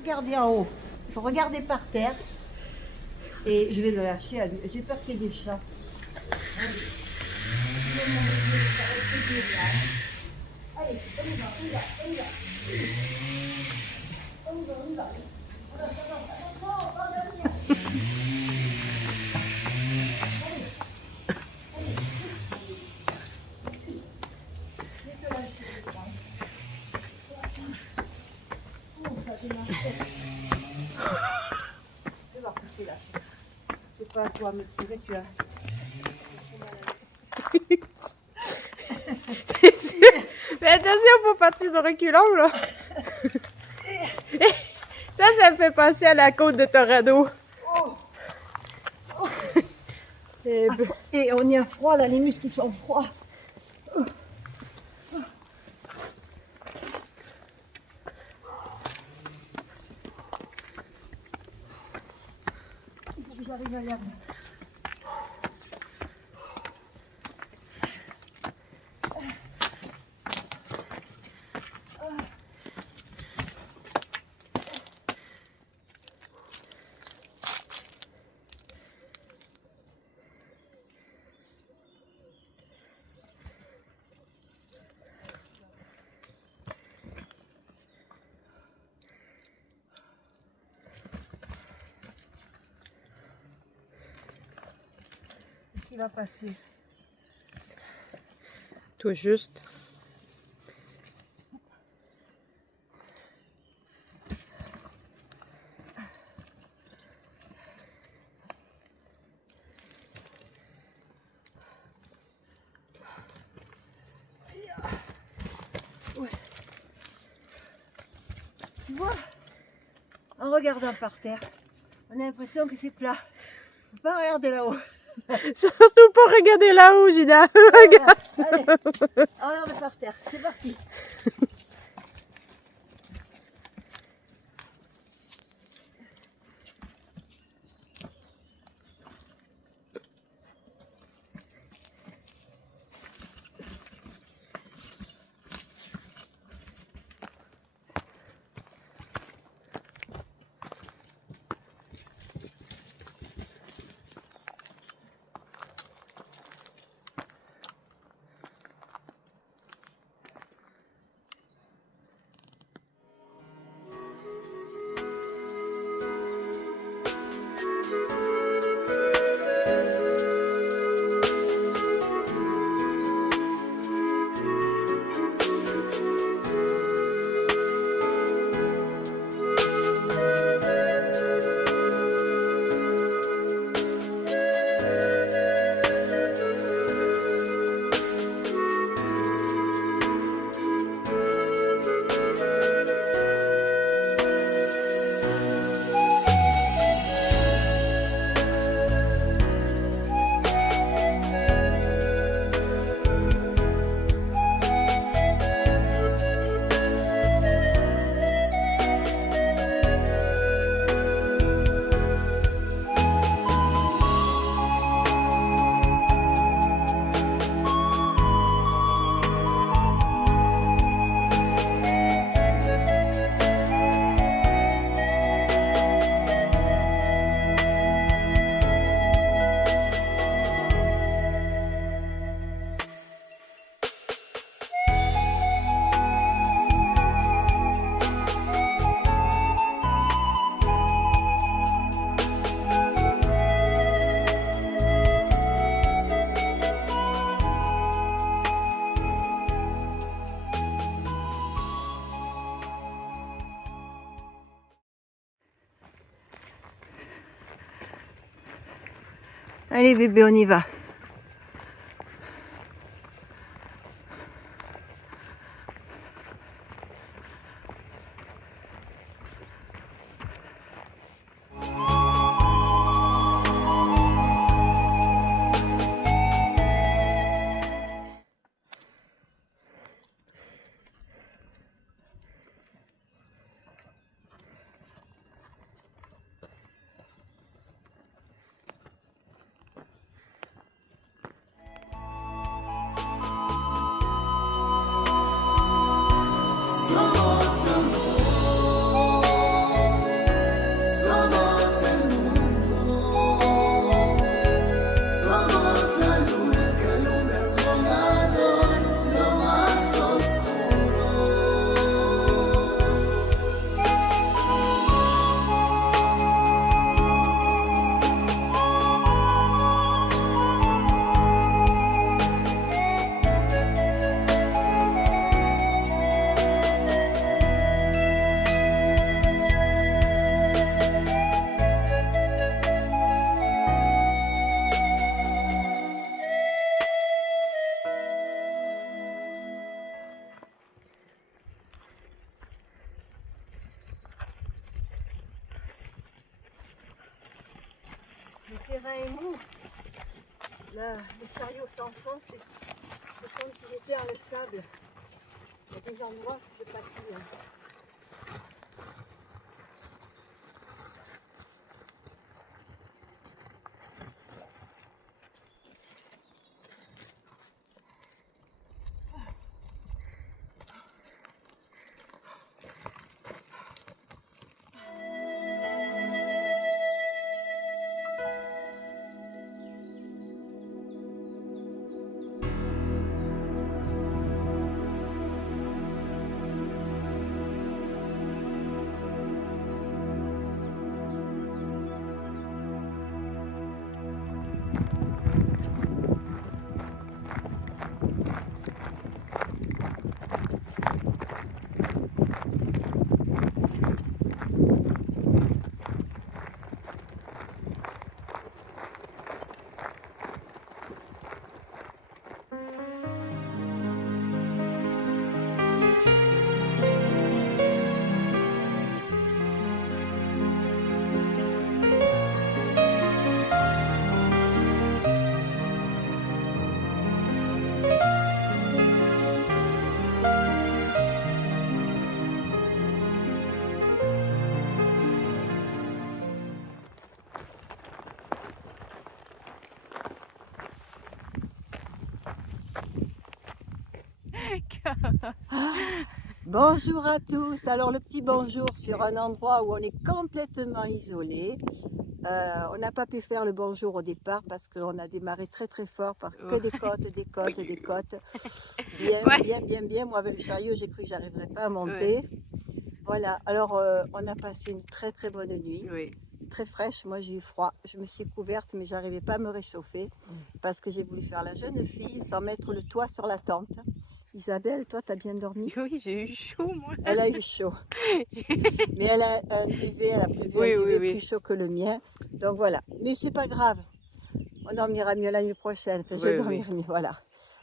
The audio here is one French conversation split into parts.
regarder en haut. Il faut regarder par terre. Et je vais le lâcher à lui. J'ai peur qu'il y ait des chats. Allez, on y va, on y va, on y va. On y va, on y va. Voilà, ça va, on va revenir. Allez, allez. Je vais te lâcher, je crois. Oh, ça démarre. Je vais voir que je t'ai lâché. C'est pas à toi à me tirer, tu as. T'es sûr? Mais attention, faut partir de reculons, là. Ça me fait penser à la côte de Torado. Oh. Et ben, Et on est à froid, là, les muscles ils sont froids. Il faut que j'arrive à l'herbe. Qu'est-ce qui va passer? tout juste. Ouais. Tu vois, en regardant par terre, on a l'impression que c'est plat. Faut pas regarder là-haut. Surtout pas regarder là-haut, Gina. Voilà. Allez, on regarde par terre. C'est parti. Allez bébé, on y va. terrain est mou. Là, le chariot s'enfonce, c'est comme si j'étais dans le sable. Il y a des endroits que je pâtis. Hein. Bonjour à tous, alors le petit bonjour sur un endroit où on est complètement isolé. On n'a pas pu faire le bonjour au départ parce qu'on a démarré très très fort par que des côtes, des côtes, des côtes. Bien, Ouais. bien. Moi avec le chariot j'ai cru que j'arriverais pas à monter. Ouais. Voilà, alors on a passé une très très bonne nuit. Oui. Très fraîche, moi j'ai eu froid, je me suis couverte mais j'arrivais pas à me réchauffer parce que j'ai voulu faire la jeune fille sans mettre le toit sur la tente. Isabelle, toi t'as bien dormi? Oui, j'ai eu chaud, moi. Elle a eu chaud, mais elle a un duvet, elle a prévu un Oui, duvet oui. plus chaud que le mien, donc voilà. Mais c'est pas grave, on dormira mieux la nuit prochaine, enfin, je Oui, dormirai mieux, voilà.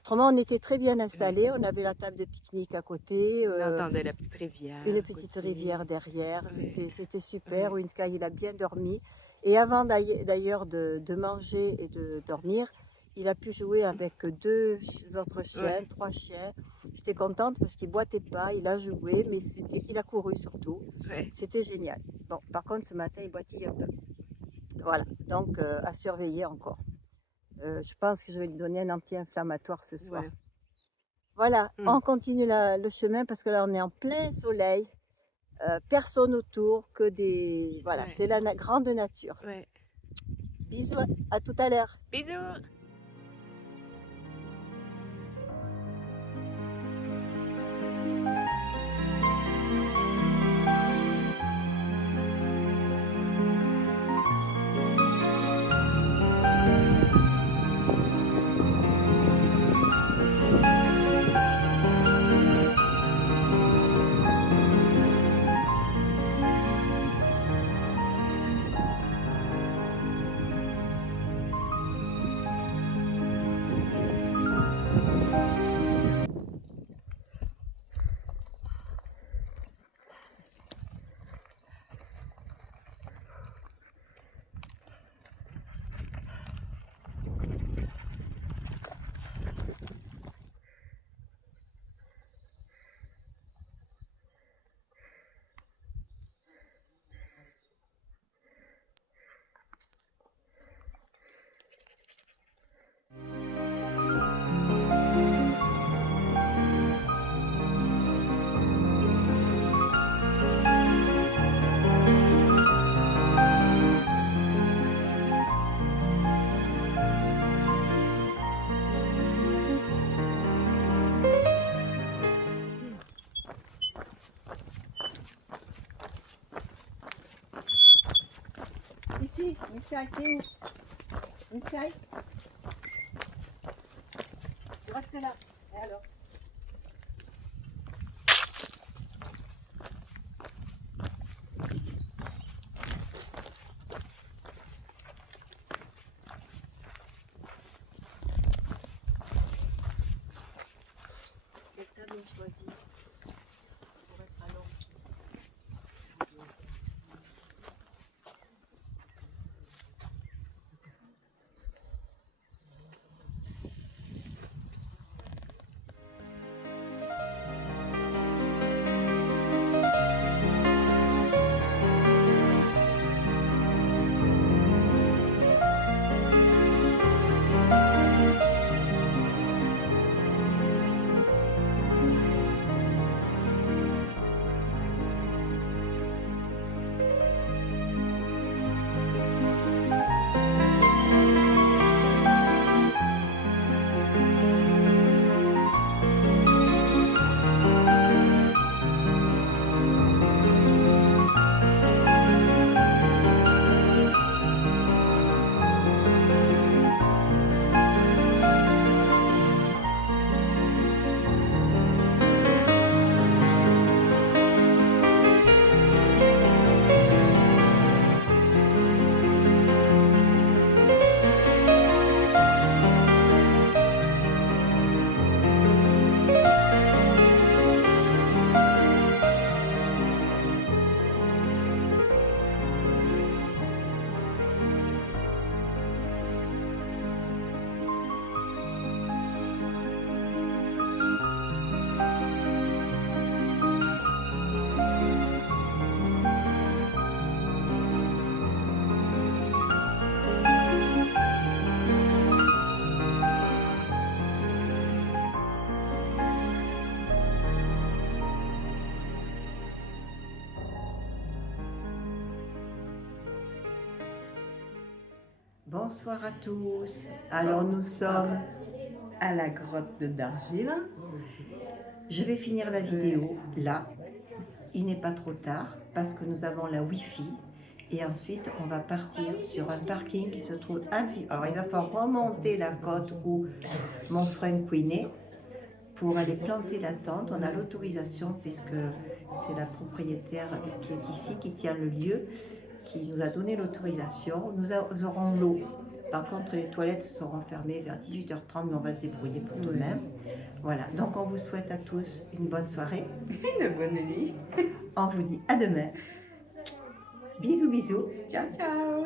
Autrement, on était très bien Oui. installés, on avait la table de pique-nique à côté, On entendait la petite rivière. une à petite côté. rivière derrière, Oui. c'était super. Oui. Winska, il a bien dormi. Et avant d'ailleurs de manger et de dormir, il a pu jouer avec deux autres chiens, Ouais. trois chiens. J'étais contente parce qu'il boitait pas, il a joué, mais il a couru surtout. Ouais. C'était génial. Bon, par contre, ce matin, il boitille un peu. Voilà, donc à surveiller encore. Je pense que je vais lui donner un anti-inflammatoire ce soir. Ouais. Voilà, on continue le chemin parce que là, on est en plein soleil. Personne autour, que des... Voilà, Ouais. c'est la grande nature. Ouais. Bisous, à tout à l'heure. Bisous. Ici, Miskay, t'es où? Miskay? Tu restes là. Et alors? Quel tas bien choisi pour être à l'ombre. Bonsoir à tous. Alors nous sommes à la grotte de Dargile. Je vais finir la vidéo là. Il n'est pas trop tard parce que nous avons la Wi-Fi. Et ensuite, on va partir sur un parking qui se trouve un petit... Alors, il va falloir remonter la côte où mon frère est pour aller planter la tente. On a l'autorisation puisque c'est la propriétaire qui est ici, qui tient le lieu, qui nous a donné l'autorisation. Nous aurons l'eau. Par contre, les toilettes seront fermées vers 18h30, mais on va se débrouiller pour tout de même. Voilà, donc on vous souhaite à tous une bonne soirée. Une bonne nuit. On vous dit à demain. Bisous, bisous. Ciao, ciao.